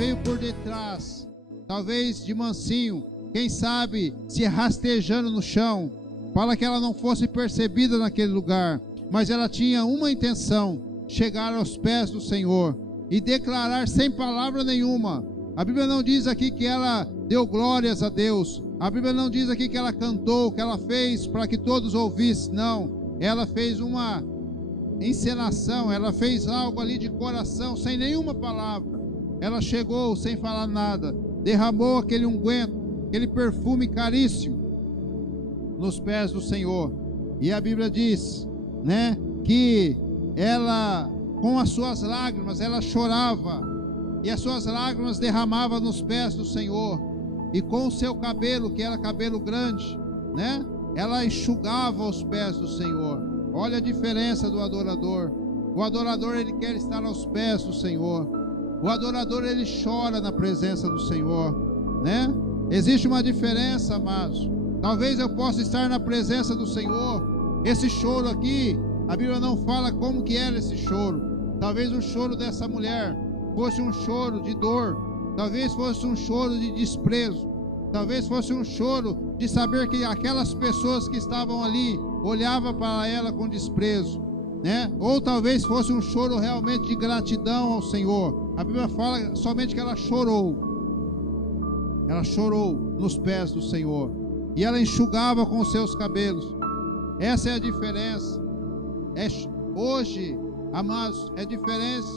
veio por detrás, talvez de mansinho, quem sabe se rastejando no chão, para que ela não fosse percebida naquele lugar, mas ela tinha uma intenção: chegar aos pés do Senhor e declarar sem palavra nenhuma. A Bíblia não diz aqui que ela deu glórias a Deus, a Bíblia não diz aqui que ela cantou, que ela fez para que todos ouvissem. Não, ela fez uma encenação, ela fez algo ali de coração, sem nenhuma palavra. Ela chegou sem falar nada, derramou aquele unguento, aquele perfume caríssimo nos pés do Senhor. E a Bíblia diz, né, que ela, com as suas lágrimas, ela chorava, e as suas lágrimas derramava nos pés do Senhor, e com o seu cabelo, que era cabelo grande, né, ela enxugava os pés do Senhor. Olha a diferença do adorador. O adorador, ele quer estar aos pés do Senhor. O adorador, ele chora na presença do Senhor, né? Existe uma diferença, amados. Talvez eu possa estar na presença do Senhor. Esse choro aqui, a Bíblia não fala como que era esse choro. Talvez o choro dessa mulher fosse um choro de dor. Talvez fosse um choro de desprezo. Talvez fosse um choro de saber que aquelas pessoas que estavam ali olhavam para ela com desprezo, né? Ou talvez fosse um choro realmente de gratidão ao Senhor. A Bíblia fala somente que ela chorou. Ela chorou nos pés do Senhor, e ela enxugava com os seus cabelos. Essa é a diferença. Hoje, amados, é diferença.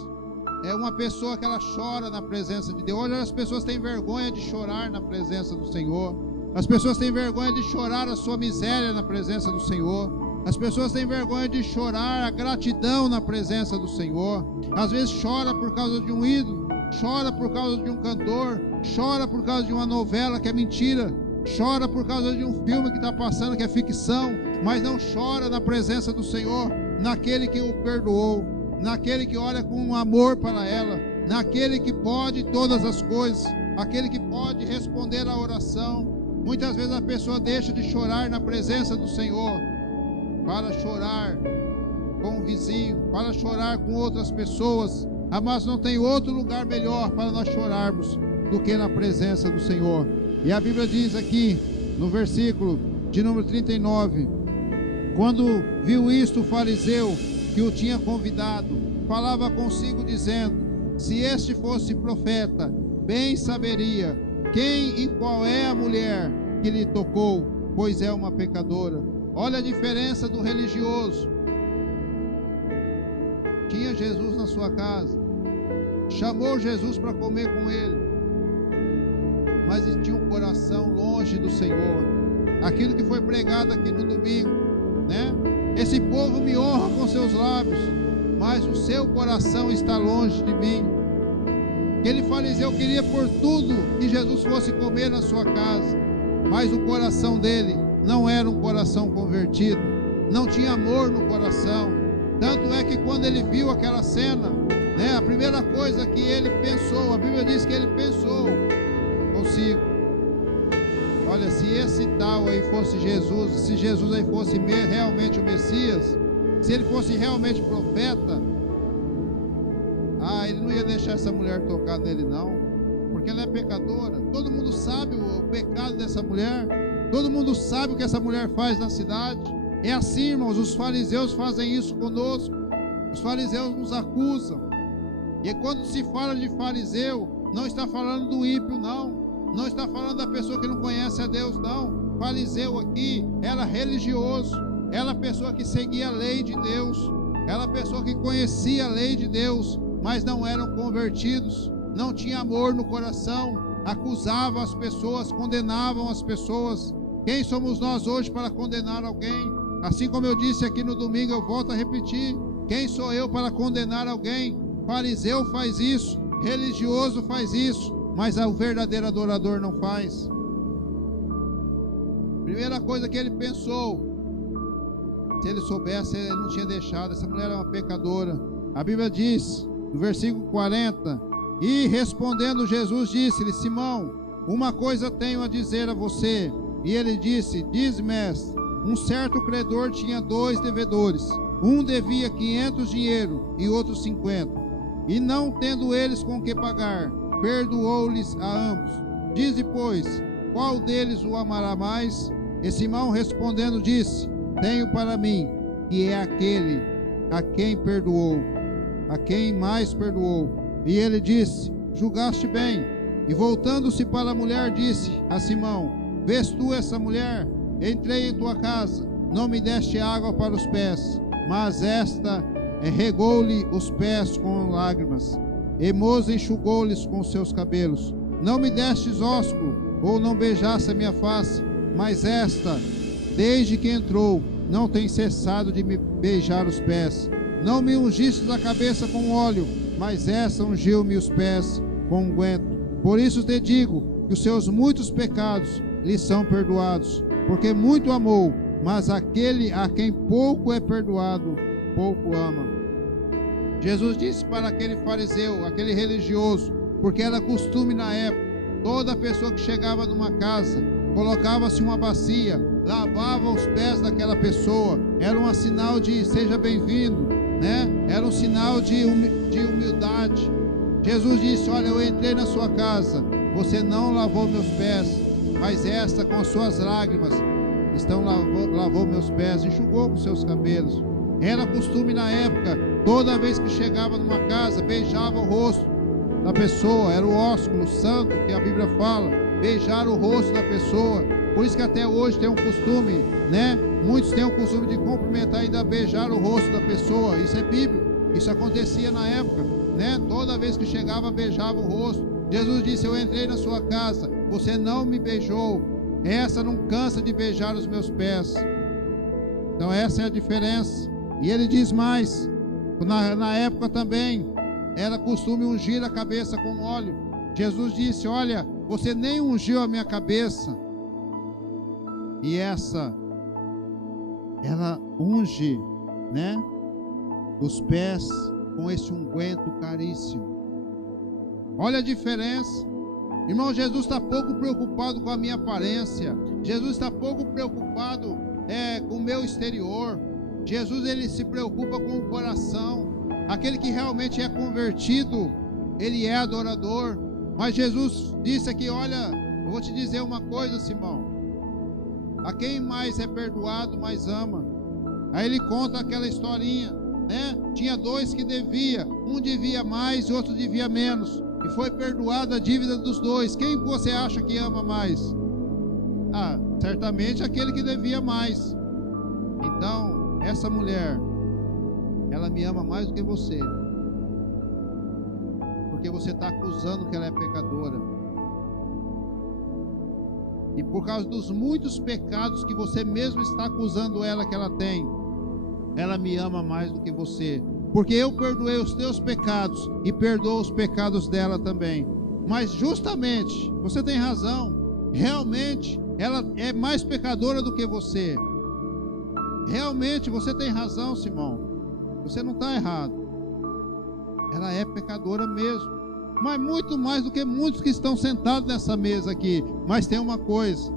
É uma pessoa que ela chora na presença de Deus. Hoje as pessoas têm vergonha de chorar na presença do Senhor. As pessoas têm vergonha de chorar a sua miséria na presença do Senhor. As pessoas têm vergonha de chorar a gratidão na presença do Senhor. Às vezes chora por causa de um ídolo, chora por causa de um cantor, chora por causa de uma novela que é mentira, chora por causa de um filme que está passando que é ficção, mas não chora na presença do Senhor, naquele que o perdoou, naquele que olha com amor para ela, naquele que pode todas as coisas, aquele que pode responder à oração. Muitas vezes a pessoa deixa de chorar na presença do Senhor para chorar com o vizinho, para chorar com outras pessoas. Mas não tem outro lugar melhor para nós chorarmos do que na presença do Senhor. E a Bíblia diz aqui no versículo de número 39: quando viu isto, o fariseu que o tinha convidado falava consigo dizendo: se este fosse profeta, bem saberia quem e qual é a mulher que lhe tocou, pois é uma pecadora. Olha a diferença do religioso. Tinha Jesus na sua casa, chamou Jesus para comer com ele, mas ele tinha um coração longe do Senhor. Aquilo que foi pregado aqui no domingo, né? Esse povo me honra com seus lábios, mas o seu coração está longe de mim. Aquele fariseu queria por tudo que Jesus fosse comer na sua casa, mas o coração dele não era um coração convertido, não tinha amor no coração. Tanto é que quando ele viu aquela cena, né, a primeira coisa que ele pensou, a Bíblia diz que ele pensou consigo: olha, se esse tal aí fosse Jesus, se Jesus aí fosse realmente o Messias, se ele fosse realmente profeta, ele não ia deixar essa mulher tocar nele não, porque ela é pecadora. Todo mundo sabe o pecado dessa mulher, todo mundo sabe o que essa mulher faz na cidade. É assim, irmãos, os fariseus fazem isso conosco. Os fariseus nos acusam. E quando se fala de fariseu, não está falando do ímpio, não está falando da pessoa que não conhece a Deus, não. Fariseu aqui era religioso, era a pessoa que seguia a lei de Deus, era a pessoa que conhecia a lei de Deus, mas não eram convertidos, não tinha amor no coração, acusavam as pessoas, condenavam as pessoas. Quem somos nós hoje para condenar alguém? Assim como eu disse aqui no domingo, eu volto a repetir: quem sou eu para condenar alguém? Fariseu faz isso, religioso faz isso, mas o verdadeiro adorador não faz. Primeira coisa que ele pensou, se ele soubesse, ele não tinha deixado. Essa mulher era uma pecadora. A Bíblia diz, no versículo 40, e respondendo Jesus disse-lhe: Simão, uma coisa tenho a dizer a você. E ele disse: diz, mestre. Um certo credor tinha 2 devedores. Um devia 500 dinheiro e outro 50. E não tendo eles com que pagar, perdoou-lhes a ambos. Dize, pois, qual deles o amará mais? E Simão respondendo disse: tenho para mim que é aquele a quem perdoou, a quem mais perdoou. E ele disse: julgaste bem. E voltando-se para a mulher, disse a Simão: vês tu essa mulher? Entrei em tua casa, não me deste água para os pés, mas esta regou-lhe os pés com lágrimas, e Moisés enxugou-lhes com seus cabelos. Não me destes ósculo, ou não beijaste a minha face, mas esta, desde que entrou, não tem cessado de me beijar os pés. Não me ungiste a cabeça com óleo, mas esta ungiu-me os pés com unguento. Por isso te digo que os seus muitos pecados lhe são perdoados, porque muito amou. Mas aquele a quem pouco é perdoado, pouco ama. Jesus disse para aquele fariseu, aquele religioso, porque era costume na época, toda pessoa que chegava numa casa, colocava-se uma bacia, lavava os pés daquela pessoa, era um sinal de seja bem-vindo, né? Era um sinal de humildade. Jesus disse: olha, eu entrei na sua casa, você não lavou meus pés, mas esta com as suas lágrimas lavou meus pés, enxugou com seus cabelos. Era costume na época, toda vez que chegava numa casa, beijava o rosto da pessoa, era o ósculo santo que a Bíblia fala, beijar o rosto da pessoa. Por isso que até hoje tem um costume, né? Muitos têm o costume de cumprimentar e ainda beijar o rosto da pessoa. Isso é bíblico, isso acontecia na época, né? Toda vez que chegava, beijava o rosto. Jesus disse: eu entrei na sua casa, você não me beijou, essa não cansa de beijar os meus pés. Então essa é a diferença. E ele diz mais, na época também era costume ungir a cabeça com óleo. Jesus disse: olha, você nem ungiu a minha cabeça, e essa ela unge, né, os pés com esse unguento caríssimo. Olha a diferença. Irmão, Jesus está pouco preocupado com a minha aparência. Jesus está pouco preocupado com o meu exterior. Jesus, ele se preocupa com o coração. Aquele que realmente é convertido, ele é adorador. Mas Jesus disse aqui: olha, eu vou te dizer uma coisa, Simão, a quem mais é perdoado, mais ama. Aí ele conta aquela historinha, né? Tinha dois que devia, um devia mais e outro devia menos, e foi perdoada a dívida dos dois. Quem você acha que ama mais? Certamente aquele que devia mais. Então, essa mulher, ela me ama mais do que você, porque você está acusando que ela é pecadora. E por causa dos muitos pecados que você mesmo está acusando ela que ela tem, ela me ama mais do que você, porque eu perdoei os teus pecados e perdoo os pecados dela também. Mas justamente, você tem razão, realmente ela é mais pecadora do que você. Realmente você tem razão, Simão, você não está errado. Ela é pecadora mesmo, mas muito mais do que muitos que estão sentados nessa mesa aqui. Mas tem uma coisa: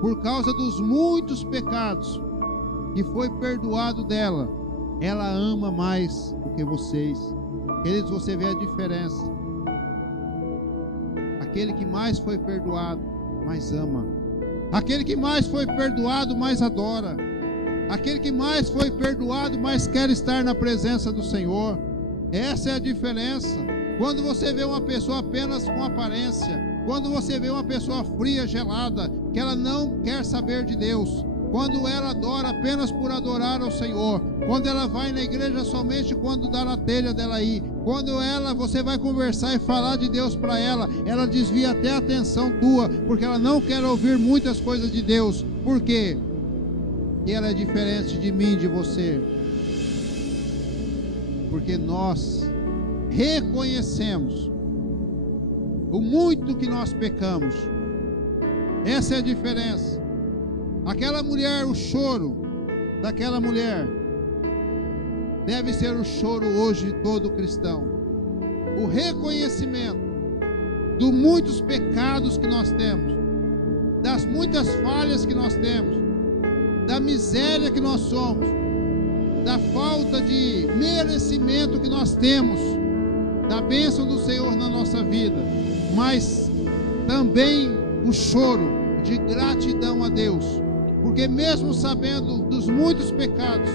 por causa dos muitos pecados que foi perdoado dela, ela ama mais do que vocês. Queridos, você vê a diferença. Aquele que mais foi perdoado, mais ama. Aquele que mais foi perdoado, mais adora. Aquele que mais foi perdoado, mais quer estar na presença do Senhor. Essa é a diferença. Quando você vê uma pessoa apenas com aparência, quando você vê uma pessoa fria, gelada, que ela não quer saber de Deus, quando ela adora apenas por adorar ao Senhor, quando ela vai na igreja somente quando dá na telha dela ir, quando você vai conversar e falar de Deus para ela, ela desvia até a atenção tua, porque ela não quer ouvir muitas coisas de Deus. Por quê? Porque ela é diferente de mim, de você. Porque nós reconhecemos o muito que nós pecamos. Essa é a diferença. Aquela mulher, o choro daquela mulher deve ser o choro hoje de todo cristão. O reconhecimento dos muitos pecados que nós temos, das muitas falhas que nós temos, da miséria que nós somos, da falta de merecimento que nós temos. da bênção do Senhor na nossa vida, mas também o choro de gratidão a Deus, porque mesmo sabendo dos muitos pecados,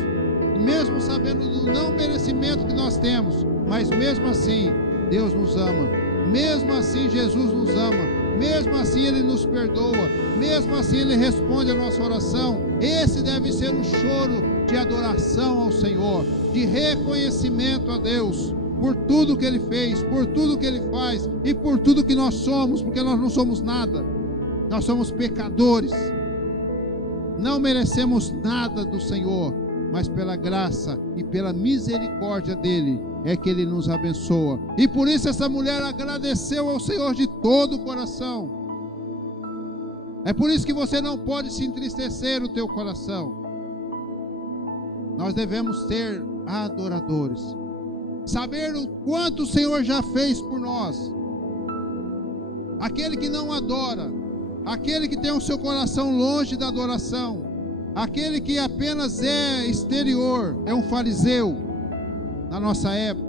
mesmo sabendo do não merecimento que nós temos, mas mesmo assim Deus nos ama, mesmo assim Jesus nos ama, mesmo assim Ele nos perdoa, mesmo assim Ele responde a nossa oração. Esse deve ser um choro de adoração ao Senhor, de reconhecimento a Deus, por tudo que Ele fez, por tudo que Ele faz e por tudo que nós somos, porque nós não somos nada, nós somos pecadores, não merecemos nada do Senhor, mas pela graça e pela misericórdia dEle é que Ele nos abençoa. E por isso essa mulher agradeceu ao Senhor de todo o coração. É por isso que você não pode se entristecer o teu coração. Nós devemos ser adoradores, saber o quanto o Senhor já fez por nós. Aquele que não adora, aquele que tem o seu coração longe da adoração, aquele que apenas é exterior, é um fariseu na nossa época,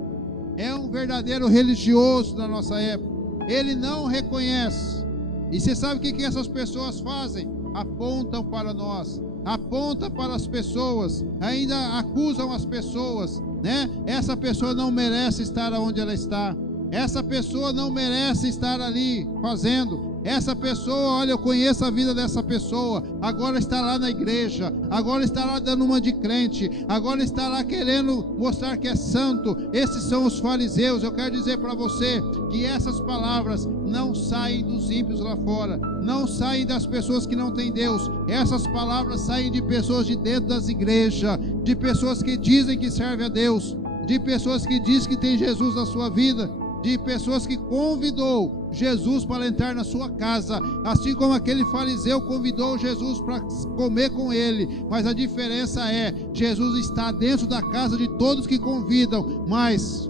é um verdadeiro religioso na nossa época. Ele não reconhece. E você sabe o que essas pessoas fazem? Apontam para nós, apontam para as pessoas, ainda acusam as pessoas, né? Essa pessoa não merece estar onde ela está, essa pessoa não merece estar ali fazendo. Essa pessoa, olha, eu conheço a vida dessa pessoa, agora está lá na igreja, agora está lá dando uma de crente, agora está lá querendo mostrar que é santo. Esses são os fariseus. Eu quero dizer para você que essas palavras não saem dos ímpios lá fora, não saem das pessoas que não têm Deus. Essas palavras saem de pessoas de dentro das igrejas, de pessoas que dizem que servem a Deus, de pessoas que dizem que tem Jesus na sua vida, de pessoas que convidou Jesus para entrar na sua casa, assim como aquele fariseu convidou Jesus para comer com ele. Mas a diferença é, Jesus está dentro da casa de todos que convidam, mas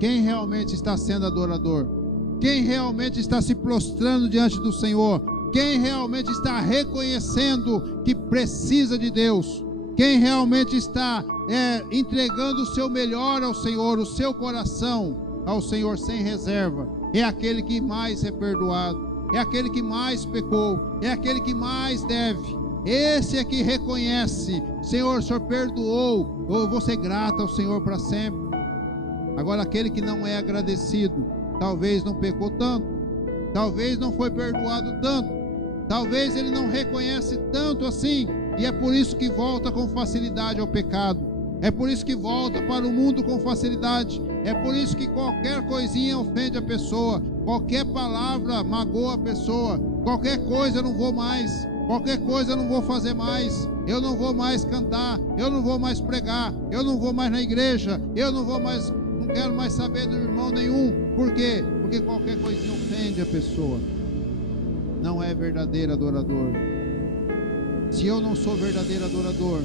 quem realmente está sendo adorador? Quem realmente está se prostrando diante do Senhor? Quem realmente está reconhecendo que precisa de Deus? Quem realmente está entregando o seu melhor ao Senhor, o seu coração ao Senhor sem reserva, é aquele que mais é perdoado, é aquele que mais pecou, é aquele que mais deve. Esse é que reconhece: Senhor, o Senhor perdoou, eu vou ser grato ao Senhor para sempre. Agora, aquele que não é agradecido, talvez não pecou tanto, talvez não foi perdoado tanto, talvez ele não reconhece tanto assim, e é por isso que volta com facilidade ao pecado. É por isso que volta para o mundo com facilidade. É por isso que qualquer coisinha ofende a pessoa, qualquer palavra magoa a pessoa, qualquer coisa eu não vou mais, qualquer coisa eu não vou fazer mais, eu não vou mais cantar, eu não vou mais pregar, eu não vou mais na igreja, eu não quero mais saber do irmão nenhum. Por quê? Porque qualquer coisinha ofende a pessoa. Não é verdadeiro adorador. Se eu não sou verdadeiro adorador,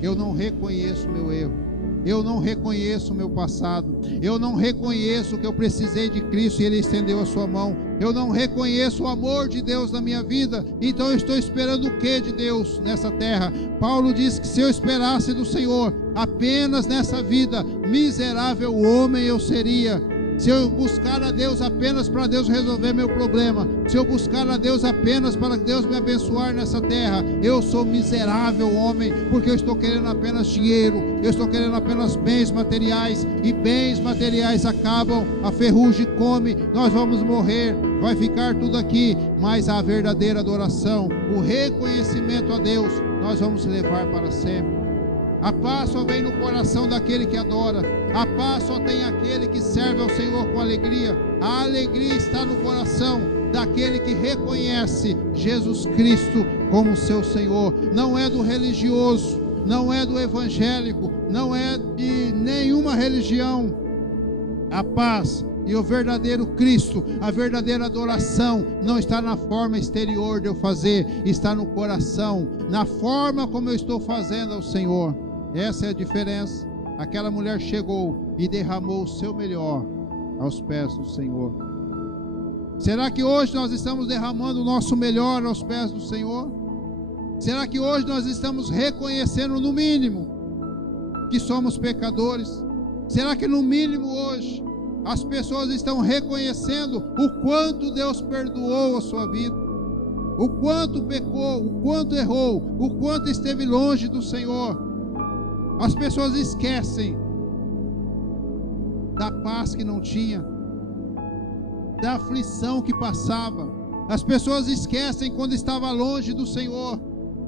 eu não reconheço o meu erro, eu não reconheço o meu passado, eu não reconheço que eu precisei de Cristo e Ele estendeu a sua mão, eu não reconheço o amor de Deus na minha vida. Então eu estou esperando o que de Deus nessa terra? Paulo diz que se eu esperasse do Senhor apenas nessa vida, miserável homem eu seria. Se eu buscar a Deus apenas para Deus resolver meu problema, se eu buscar a Deus apenas para Deus me abençoar nessa terra, eu sou miserável homem, porque eu estou querendo apenas dinheiro, eu estou querendo apenas bens materiais, e bens materiais acabam, a ferrugem come, nós vamos morrer, vai ficar tudo aqui. Mas a verdadeira adoração, o reconhecimento a Deus, nós vamos levar para sempre. A paz só vem no coração daquele que adora. A paz só tem aquele que serve ao Senhor com alegria. A alegria está no coração daquele que reconhece Jesus Cristo como seu Senhor. Não é do religioso, não é do evangélico, não é de nenhuma religião. A paz e o verdadeiro Cristo, a verdadeira adoração, não está na forma exterior de eu fazer, está no coração, na forma como eu estou fazendo ao Senhor. Essa é a diferença. Aquela mulher chegou e derramou o seu melhor aos pés do Senhor. Será que hoje nós estamos derramando o nosso melhor aos pés do Senhor? Será que hoje nós estamos reconhecendo, no mínimo, que somos pecadores, Será que no mínimo hoje as pessoas estão reconhecendo o quanto Deus perdoou a sua vida? O quanto pecou, o quanto errou, o quanto esteve longe do Senhor? As pessoas esquecem da paz que não tinha, da aflição que passava. As pessoas esquecem quando estava longe do Senhor,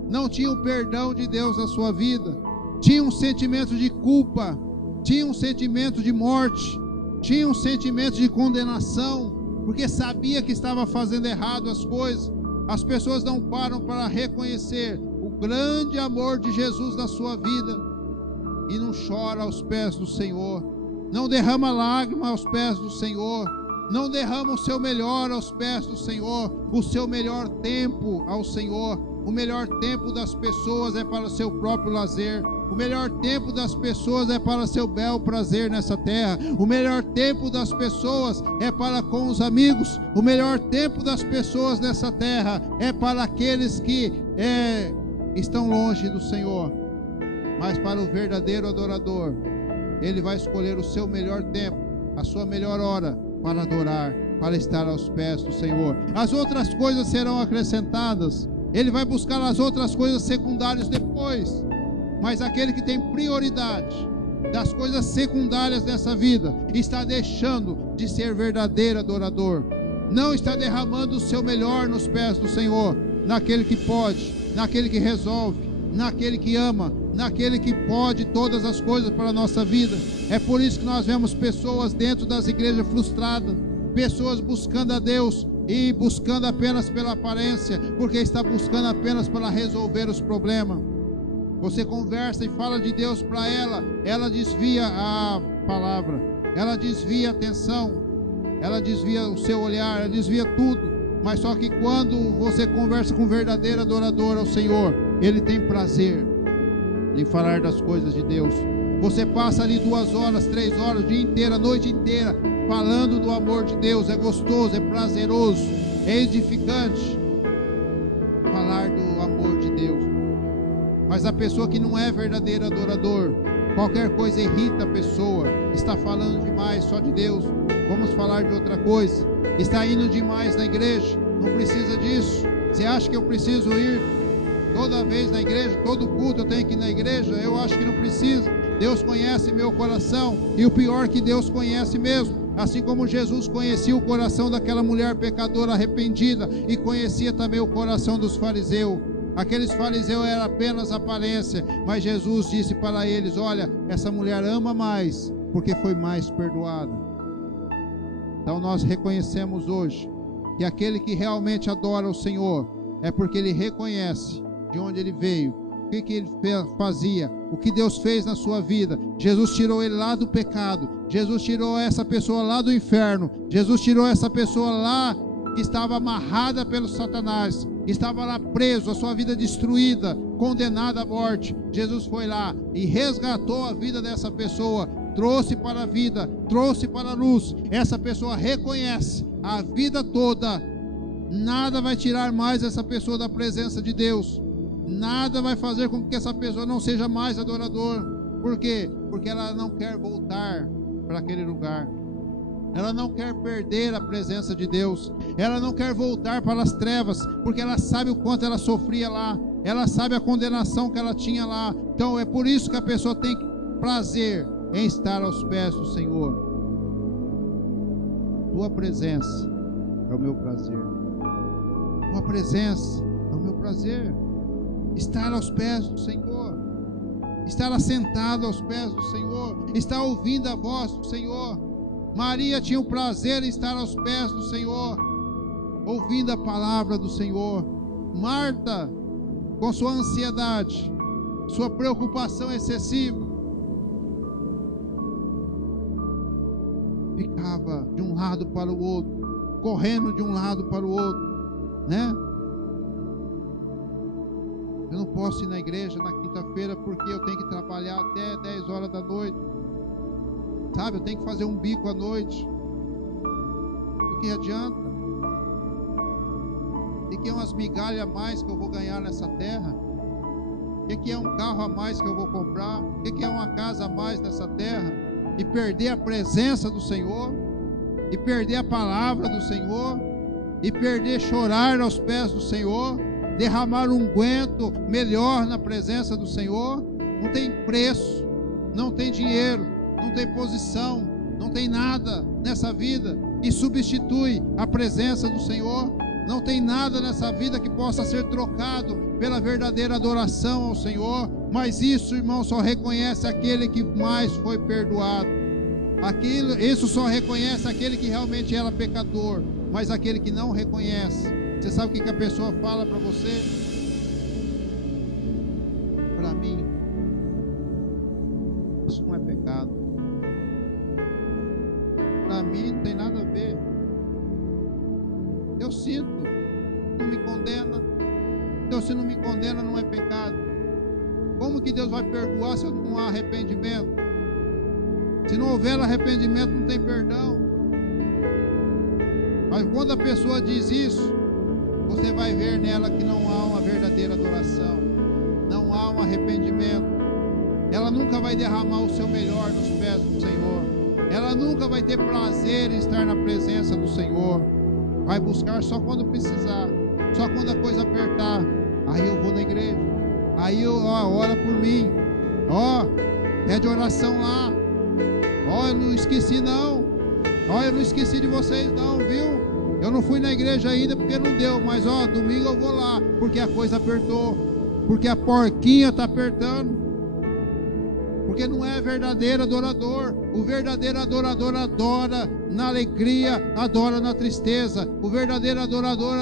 não tinha o perdão de Deus na sua vida, tinha um sentimento de culpa, tinha um sentimento de morte, tinha um sentimento de condenação, porque sabia que estava fazendo errado as coisas. As pessoas não param para reconhecer o grande amor de Jesus na sua vida e não chora aos pés do Senhor, não derrama lágrima aos pés do Senhor, não derrama o seu melhor aos pés do Senhor, o seu melhor tempo ao Senhor. O melhor tempo das pessoas é para o seu próprio lazer. O melhor tempo das pessoas é para seu bel prazer nessa terra. O melhor tempo das pessoas é para com os amigos. O melhor tempo das pessoas nessa terra é para aqueles que estão longe do Senhor. Mas para o verdadeiro adorador, ele vai escolher o seu melhor tempo, a sua melhor hora para adorar, para estar aos pés do Senhor. As outras coisas serão acrescentadas. Ele vai buscar as outras coisas secundárias depois. Mas aquele que tem prioridade das coisas secundárias dessa vida está deixando de ser verdadeiro adorador. Não está derramando o seu melhor nos pés do Senhor, naquele que pode, naquele que resolve, naquele que ama, naquele que pode todas as coisas para a nossa vida. É por isso que nós vemos pessoas dentro das igrejas frustradas, pessoas buscando a Deus e buscando apenas pela aparência, porque está buscando apenas para resolver os problemas. Você conversa e fala de Deus para ela, ela desvia a palavra, ela desvia a atenção, ela desvia o seu olhar, ela desvia tudo. Mas só que quando você conversa com o verdadeiro adorador ao Senhor, ele tem prazer em falar das coisas de Deus. Você passa ali 2 horas, 3 horas, o dia inteiro, a noite inteira, falando do amor de Deus. É gostoso, é prazeroso, é edificante falar do amor de Deus. Mas a pessoa que não é verdadeiro adorador, qualquer coisa irrita a pessoa. Está falando demais só de Deus, vamos falar de outra coisa. Está indo demais na igreja, não precisa disso. Você acha que eu preciso ir toda vez na igreja, todo culto eu tenho que ir na igreja? Eu acho que não precisa. Deus conhece meu coração, e o pior que Deus conhece mesmo. Assim como Jesus conhecia o coração daquela mulher pecadora arrependida, e conhecia também o coração dos fariseus. Aqueles fariseus eram apenas aparência, mas Jesus disse para eles: olha, essa mulher ama mais, porque foi mais perdoada. Então nós reconhecemos hoje que aquele que realmente adora o Senhor é porque ele reconhece de onde ele veio, o que ele fazia, o que Deus fez na sua vida. Jesus tirou ele lá do pecado, Jesus tirou essa pessoa lá do inferno, Jesus tirou essa pessoa lá que estava amarrada pelo Satanás, estava lá preso, a sua vida destruída, condenada à morte. Jesus foi lá e resgatou a vida dessa pessoa, trouxe para a vida, trouxe para a luz. Essa pessoa reconhece a vida toda, nada vai tirar mais essa pessoa da presença de Deus, nada vai fazer com que essa pessoa não seja mais adorador. Por quê? Porque ela não quer voltar para aquele lugar. Ela não quer perder a presença de Deus. Ela não quer voltar para as trevas, porque ela sabe o quanto ela sofria lá. Ela sabe a condenação que ela tinha lá. Então é por isso que a pessoa tem prazer em estar aos pés do Senhor. Tua presença é o meu prazer. Tua presença é o meu prazer. Estar aos pés do Senhor. Estar assentado aos pés do Senhor. Estar ouvindo a voz do Senhor. Maria tinha o prazer em estar aos pés do Senhor, ouvindo a palavra do Senhor. Marta, com sua ansiedade, sua preocupação excessiva, ficava de um lado para o outro, correndo de um lado para o outro, né? Eu não posso ir na igreja na quinta-feira porque eu tenho que trabalhar até 10 horas da noite. Sabe, eu tenho que fazer um bico à noite. O que adianta? O que é umas migalhas a mais que eu vou ganhar nessa terra? O que é um carro a mais que eu vou comprar? O que é uma casa a mais nessa terra? O e perder a presença do Senhor, e perder a palavra do Senhor, e perder chorar aos pés do Senhor, derramar um unguento melhor na presença do Senhor. Não tem preço, não tem dinheiro, não tem posição, não tem nada nessa vida que substitui a presença do Senhor. Não tem nada nessa vida que possa ser trocado pela verdadeira adoração ao Senhor. Mas isso, irmão, só reconhece aquele que mais foi perdoado. Isso só reconhece aquele que realmente era pecador. Mas aquele que não reconhece, você sabe o que a pessoa fala para você? Para mim, isso não é pecado. Para mim não tem nada a ver. Eu sinto, não me condena. Então, se não me condena, não é pecado. Como que Deus vai perdoar se não há arrependimento? Se não houver arrependimento, não tem perdão. Mas quando a pessoa diz isso, você vai ver nela que não há uma verdadeira adoração, não há um arrependimento. Ela nunca vai derramar o seu melhor nos pés do Senhor. Ela nunca vai ter prazer em estar na presença do Senhor. Vai buscar só quando precisar, só quando a coisa apertar. Aí eu vou na igreja, aí eu ora por mim, pede oração lá. Eu não esqueci não, eu não esqueci de vocês não, viu? Eu não fui na igreja ainda porque não deu, mas domingo eu vou lá, porque a coisa apertou, porque a porquinha está apertando, porque não é verdadeiro adorador. O verdadeiro adorador adora na alegria, adora na tristeza. O verdadeiro adorador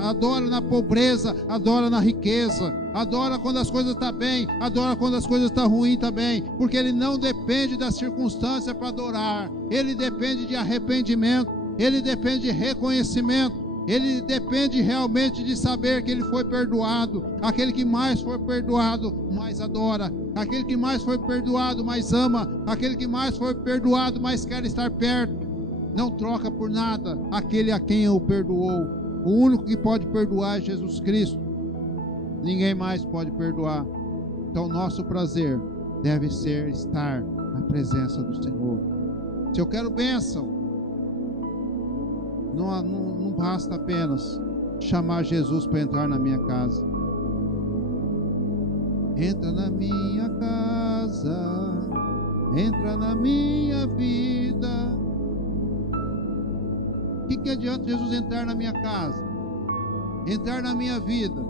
adora na pobreza, adora na riqueza, adora quando as coisas estão bem, adora quando as coisas estão ruins também, porque ele não depende da circunstância para adorar, ele depende de arrependimento, ele depende de reconhecimento, ele depende realmente de saber que ele foi perdoado. Aquele que mais foi perdoado, mais adora. Aquele que mais foi perdoado, mais ama. Aquele que mais foi perdoado, mais quer estar perto. Não troca por nada aquele a quem o perdoou. O único que pode perdoar é Jesus Cristo. Ninguém mais pode perdoar. Então nosso prazer deve ser estar na presença do Senhor. Se eu quero bênção, não basta apenas chamar Jesus para entrar na minha casa. Entra na minha casa, entra na minha vida. O que adianta Jesus entrar na minha casa, entrar na minha vida,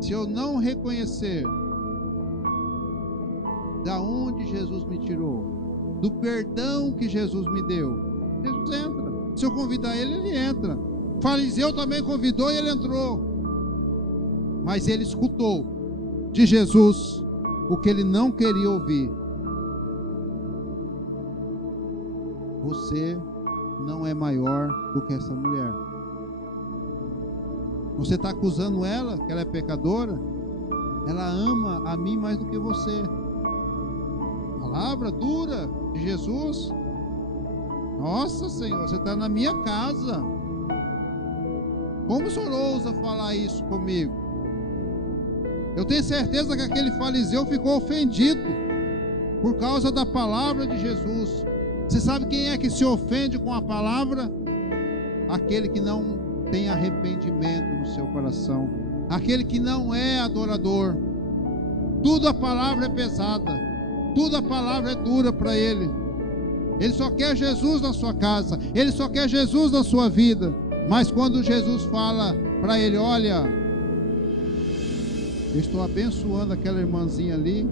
se eu não reconhecer da onde Jesus me tirou, do perdão que Jesus me deu? Jesus entra. Se eu convidar ele, ele entra. O fariseu também convidou e ele entrou. Mas ele escutou de Jesus o que ele não queria ouvir. Você não é maior do que essa mulher. Você está acusando ela, que ela é pecadora? Ela ama a mim mais do que você. Palavra dura de Jesus. Nossa, Senhor, você está na minha casa. Como o Senhor ousa falar isso comigo? Eu tenho certeza que aquele fariseu ficou ofendido por causa da palavra de Jesus. Você sabe quem é que se ofende com a palavra? Aquele que não tem arrependimento no seu coração, aquele que não é adorador. Tudo a palavra é pesada, tudo a palavra é dura para ele. Ele só quer Jesus na sua casa, ele só quer Jesus na sua vida. Mas quando Jesus fala para ele: olha, eu estou abençoando aquela irmãzinha ali,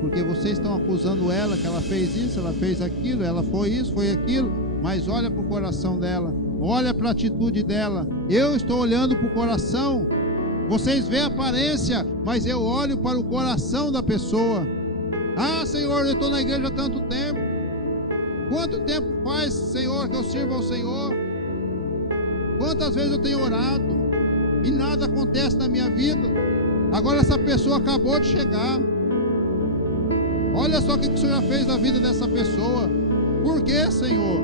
porque vocês estão acusando ela que ela fez isso, ela fez aquilo, ela foi isso, foi aquilo, mas olha para o coração dela, olha para a atitude dela. Eu estou olhando para o coração. Vocês veem a aparência, mas eu olho para o coração da pessoa. Ah, Senhor, eu estou na igreja há tanto tempo. Quanto tempo faz, Senhor, que eu sirvo ao Senhor? Quantas vezes eu tenho orado e nada acontece na minha vida? Agora essa pessoa acabou de chegar. Olha só o que o Senhor já fez na vida dessa pessoa. Por quê, Senhor?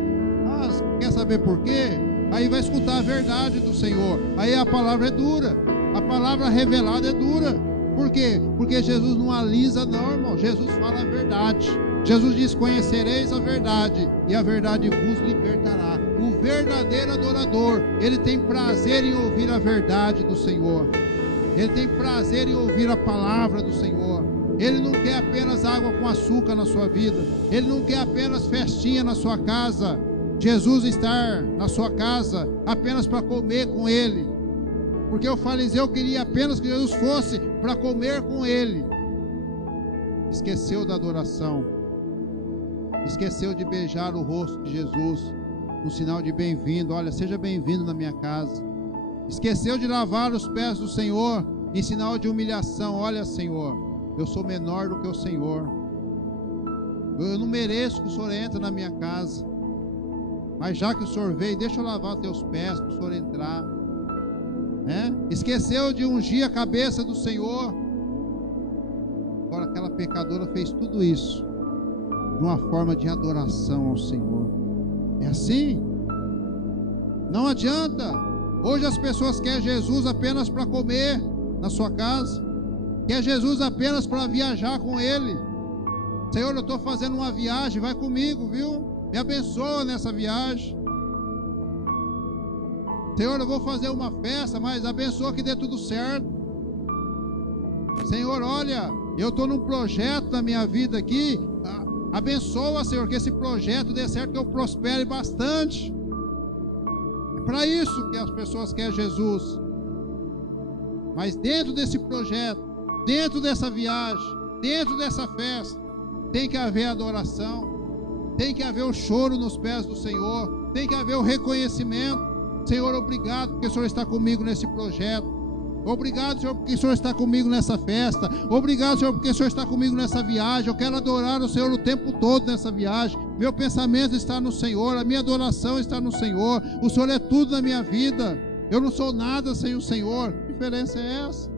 Ah, quer saber por quê? Aí vai escutar a verdade do Senhor. Aí a palavra é dura. A palavra revelada é dura. Por quê? Porque Jesus não alisa não, irmão. Jesus fala a verdade. Jesus diz: conhecereis a verdade, e a verdade vos libertará. O verdadeiro adorador, ele tem prazer em ouvir a verdade do Senhor. Ele tem prazer em ouvir a palavra do Senhor. Ele não quer apenas água com açúcar na sua vida. Ele não quer apenas festinha na sua casa. Jesus estar na sua casa apenas para comer com ele. Porque o fariseu queria apenas que Jesus fosse para comer com ele. Esqueceu da adoração. Esqueceu de beijar o rosto de Jesus, no sinal de bem-vindo. Olha, seja bem-vindo na minha casa. Esqueceu de lavar os pés do Senhor, em sinal de humilhação. Olha, Senhor, eu sou menor do que o Senhor. Eu não mereço que o Senhor entre na minha casa. Mas já que o Senhor veio, deixa eu lavar os teus pés para o Senhor entrar. Esqueceu de ungir a cabeça do Senhor. Agora aquela pecadora fez tudo isso de uma forma de adoração ao Senhor. É assim? Não adianta. Hoje as pessoas querem Jesus apenas para comer na sua casa. Quer Jesus apenas para viajar com ele. Senhor, eu estou fazendo uma viagem, vai comigo, viu? Me abençoa nessa viagem. Senhor, eu vou fazer uma festa, mas abençoa que dê tudo certo. Senhor, olha, eu estou num projeto na minha vida aqui. Abençoa, Senhor, que esse projeto dê certo, que eu prospere bastante. É para isso que as pessoas querem Jesus. Mas dentro desse projeto, dentro dessa viagem, dentro dessa festa, tem que haver adoração, tem que haver o choro nos pés do Senhor, tem que haver o reconhecimento. Senhor, obrigado porque o Senhor está comigo nesse projeto. Obrigado, Senhor, porque o Senhor está comigo nessa festa. Obrigado, Senhor, porque o Senhor está comigo nessa viagem. Eu quero adorar o Senhor o tempo todo nessa viagem. Meu pensamento está no Senhor, a minha adoração está no Senhor. O Senhor é tudo na minha vida. Eu não sou nada sem o Senhor. Que diferença é essa?